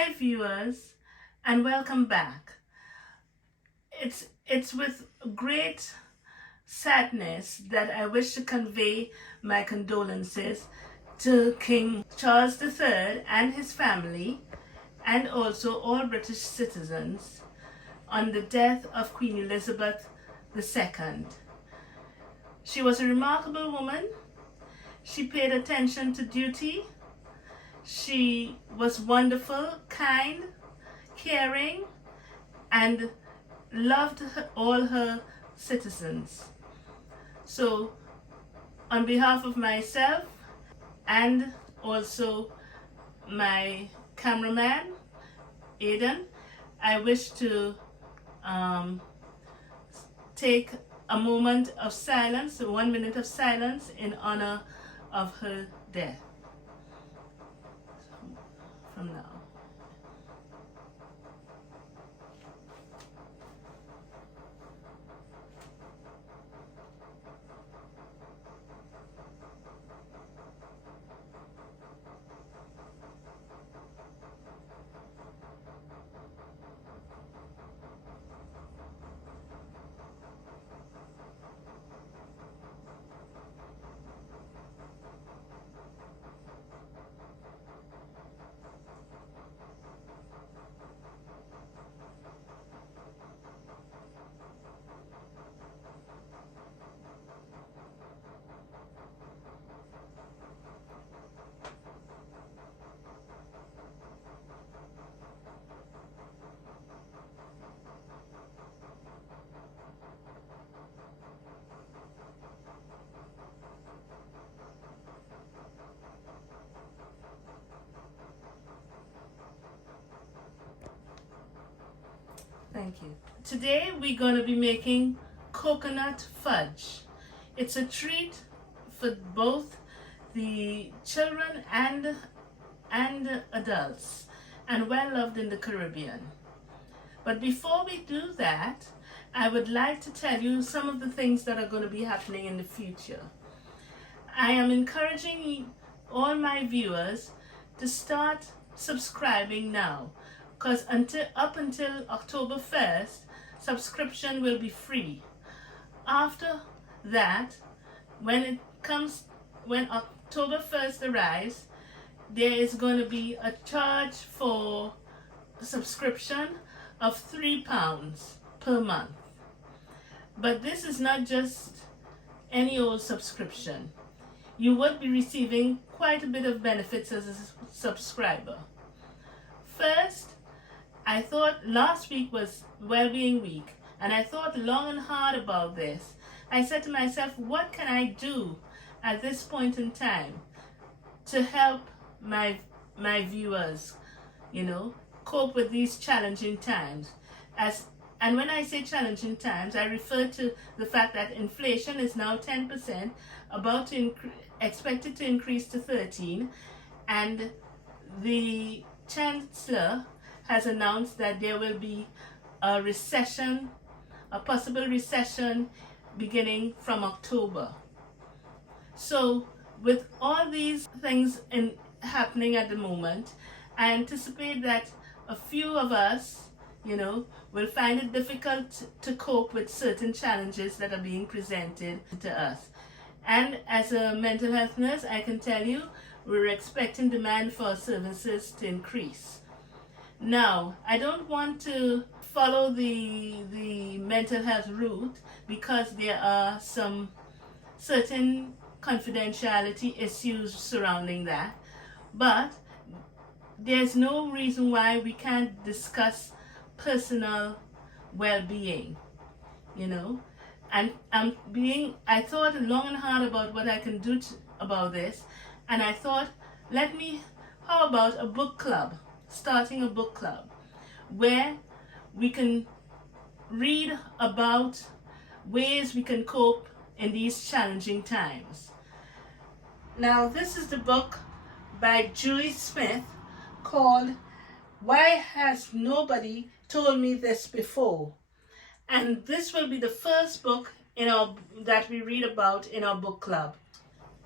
Hi viewers, and welcome back. It's with great sadness that I wish to convey my condolences to King Charles III and his family, and also all British citizens, on the death of Queen Elizabeth II. She was a remarkable woman. She paid attention to duty. She was wonderful, kind, caring, and loved all her citizens. So, on behalf of myself and also my cameraman, Aidan, I wish to take a moment of silence, 1 minute of silence in honor of her death. From now. Thank you. Today we're going to be making coconut fudge. It's a treat for both the children and adults, and well loved in the Caribbean. But before we do that, I would like to tell you some of the things that are going to be happening in the future. I am encouraging all my viewers to start subscribing now, because up until October 1st, subscription will be free. After that, when October 1st arrives, there is going to be a charge for subscription of £3 per month. But this is not just any old subscription. You would be receiving quite a bit of benefits as a subscriber. First, I thought last week was Wellbeing Week, and I thought long and hard about this. I said to myself, what can I do at this point in time to help my viewers, cope with these challenging times? And when I say challenging times, I refer to the fact that inflation is now 10%, expected to increase to 13%, and the Chancellor has announced that there will be a possible recession beginning from October. So with all these things happening at the moment, I anticipate that a few of us, will find it difficult to cope with certain challenges that are being presented to us. And as a mental health nurse, I can tell you, we're expecting demand for our services to increase. Now, I don't want to follow the mental health route, because there are some certain confidentiality issues surrounding that, but there's no reason why we can't discuss personal well-being, and I thought long and hard about what I can do about this, and I thought, how about a book club? Starting a book club where we can read about ways we can cope in these challenging times. Now, this is the book by Julie Smith called Why Has Nobody Told Me This Before? And this will be the first book that we read about in our book club.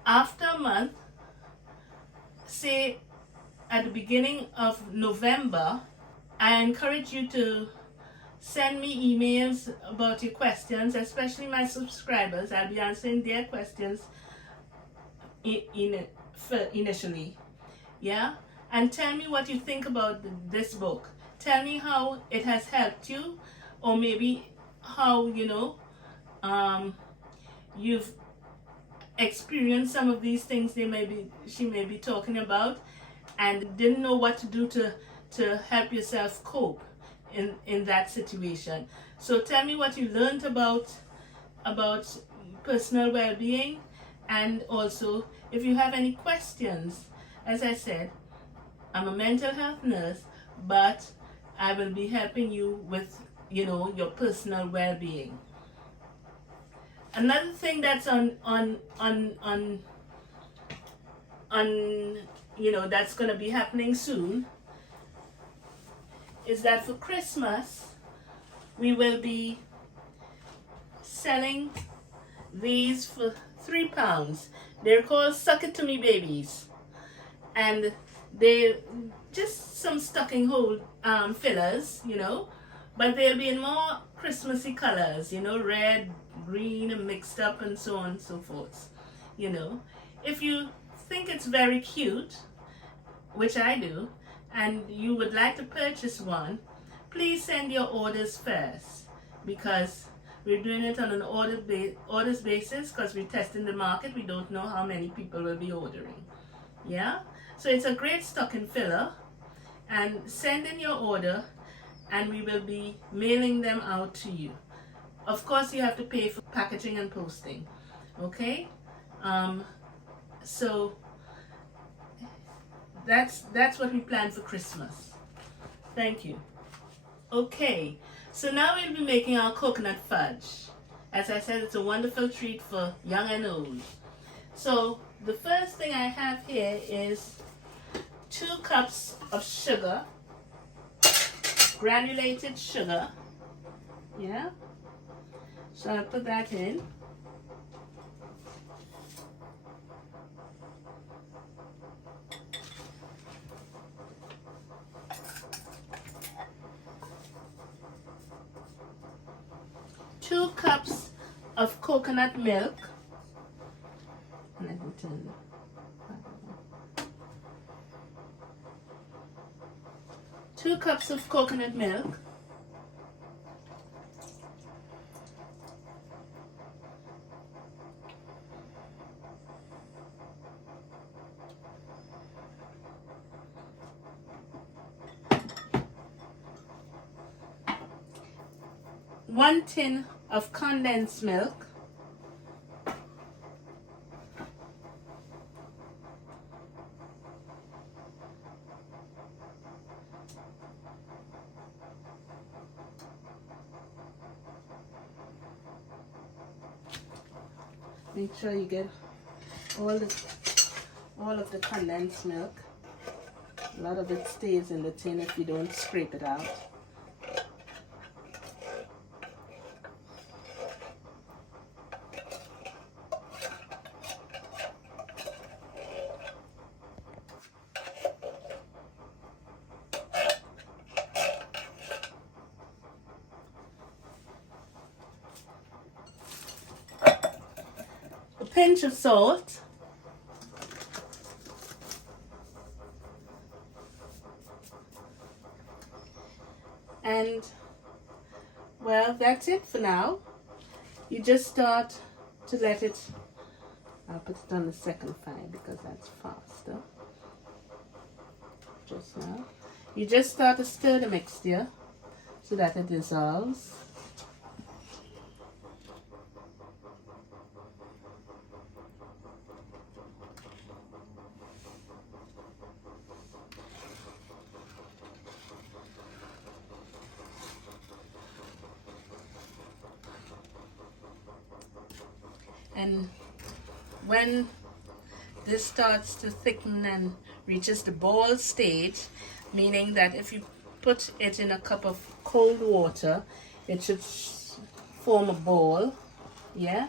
After a month, say at the beginning of November. I encourage you to send me emails about your questions, especially my subscribers. I'll be answering their questions initially. Yeah? And tell me what you think about this book. Tell me how it has helped you, or maybe how, you've experienced some of these things she may be talking about, and didn't know what to do to help yourself cope in that situation. So tell me what you learned about personal well-being, and also if you have any questions. As I said, I'm a mental health nurse, but I will be helping you with your personal well-being. Another thing that's on that's going to be happening soon is that for Christmas we will be selling these for £3. They're called Suck It To Me Babies, and they're just some stocking hole fillers, but they'll be in more Christmassy colors, red, green, and mixed up, and so on and so forth. If you think it's very cute, which I do, and you would like to purchase one, please send your orders first, because we're doing it on an orders basis, because we're testing the market. We don't know how many people will be ordering. Yeah? So it's a great stocking filler, and send in your order and we will be mailing them out to you. Of course, you have to pay for packaging and posting. Okay? So that's what we plan for Christmas. Thank you. Okay, so now we'll be making our coconut fudge. As I said, it's a wonderful treat for young and old. So the first thing I have here is 2 cups of sugar, granulated sugar. Yeah, so I'll put that in. Two cups of coconut milk. Let me turn. 2 cups of coconut milk. One tin of condensed milk. Make sure you get all of the condensed milk. A lot of it stays in the tin if you don't scrape it out. A pinch of salt. And well, that's it for now. You just start to let it, I'll put it on the second fire because that's faster. Just now. You just start to stir the mixture so that it dissolves. And when this starts to thicken and reaches the ball stage, meaning that if you put it in a cup of cold water, it should form a ball, yeah,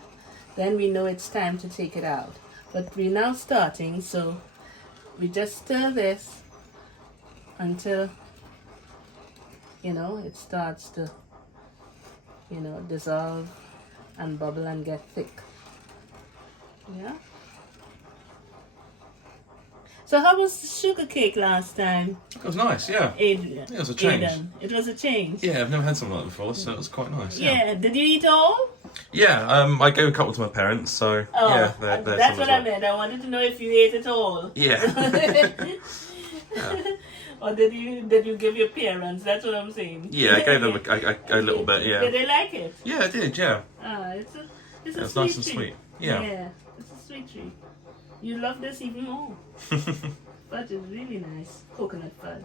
then we know it's time to take it out. But we're now starting, so we just stir this until, you know, it starts to, you know, dissolve and bubble and get thick. Yeah. So how was the sugar cake last time? It was nice, yeah. Adrian. It was a change. Aidan. It was a change. Yeah, I've never had something like that before, so it was quite nice. Yeah. Did you eat all? Yeah, I gave a couple to my parents, so yeah, they're that's what I meant. I wanted to know if you ate it all. Yeah. Yeah. Or did you give your parents? That's what I'm saying. Yeah, I gave them a little bit. Yeah. Did they like it? Yeah, I did. Yeah. It's a It's sweet nice and treat. sweet. Yeah. Yeah, it's a sweet treat. You love this even more. Fudge is really nice. Coconut fudge.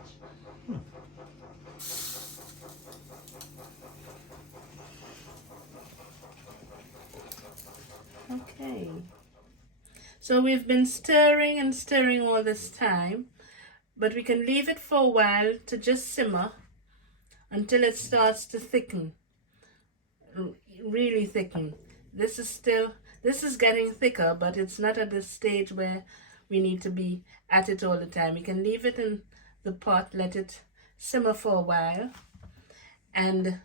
Okay. So we've been stirring and stirring all this time, but we can leave it for a while to just simmer until it starts to thicken. Really thicken. This is getting thicker, but it's not at the stage where we need to be at it all the time. We can leave it in the pot, let it simmer for a while, and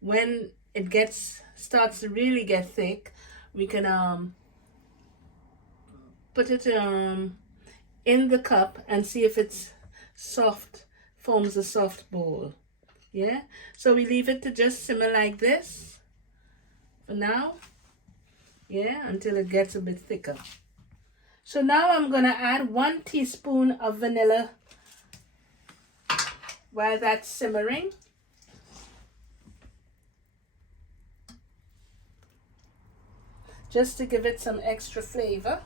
when it starts to really get thick, we can put it in the cup and see if it's soft, forms a soft bowl. Yeah, so we leave it to just simmer like this for now. Yeah, until it gets a bit thicker. So now I'm going to add 1 teaspoon of vanilla while that's simmering. Just to give it some extra flavor.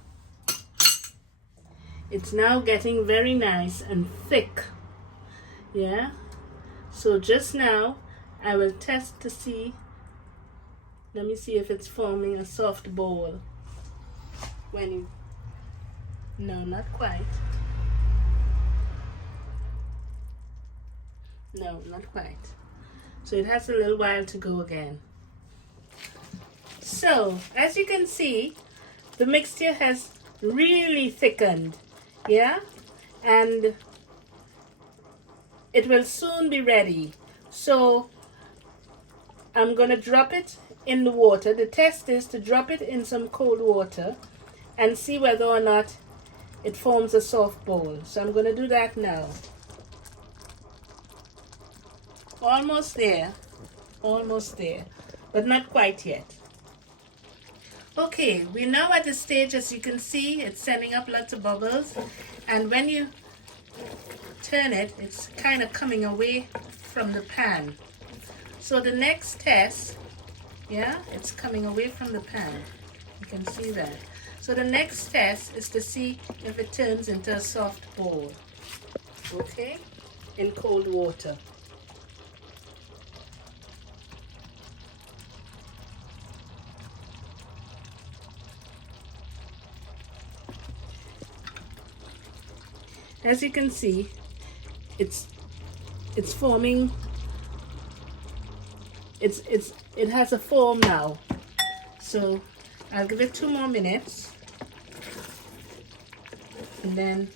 It's now getting very nice and thick. Yeah. So just now I will test to see. Let me see if it's forming a soft bowl. No, not quite. No, not quite. So it has a little while to go again. So, as you can see, the mixture has really thickened. Yeah? And it will soon be ready. So, I'm going to drop it in the water. The test is to drop it in some cold water and see whether or not it forms a soft bowl. So I'm going to do that now. Almost there, but not quite yet. Okay, we're now at the stage, as you can see, it's sending up lots of bubbles, and when you turn it, it's kind of coming away from the pan. So the next test, yeah, it's coming away from the pan. You can see that. So the next test is to see if it turns into a soft bowl, okay, in cold water. As you can see, it's forming. It has a form now. So I'll give it 2 more minutes, and then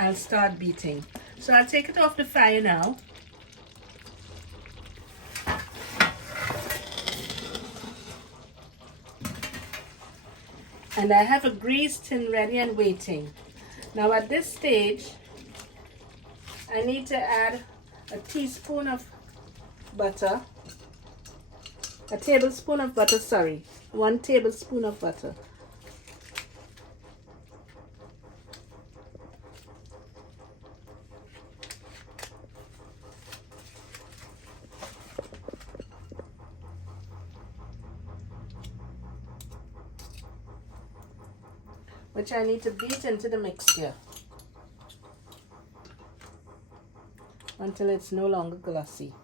I'll start beating. So I'll take it off the fire now. And I have a greased tin ready and waiting. Now at this stage, I need to add a teaspoon of butter, a tablespoon of butter, sorry, 1 tablespoon of butter. Which I need to beat into the mixture until it's no longer glossy.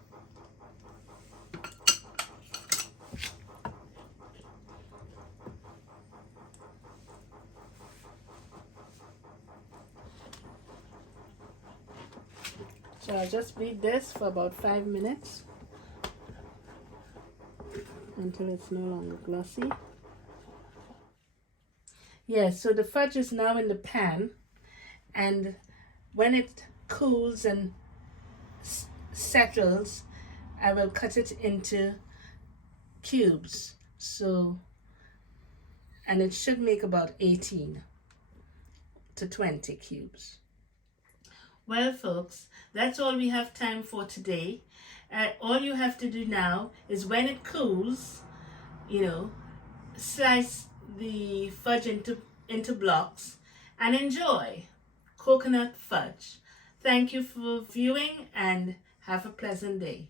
So I'll just beat this for about 5 minutes until it's no longer glossy. Yes, so the fudge is now in the pan, and when it cools and settles, I will cut it into cubes. So, and it should make about 18 to 20 cubes. Well, folks, that's all we have time for today. All you have to do now is when it cools, slice the fudge into blocks and enjoy coconut fudge. Thank you for viewing and have a pleasant day.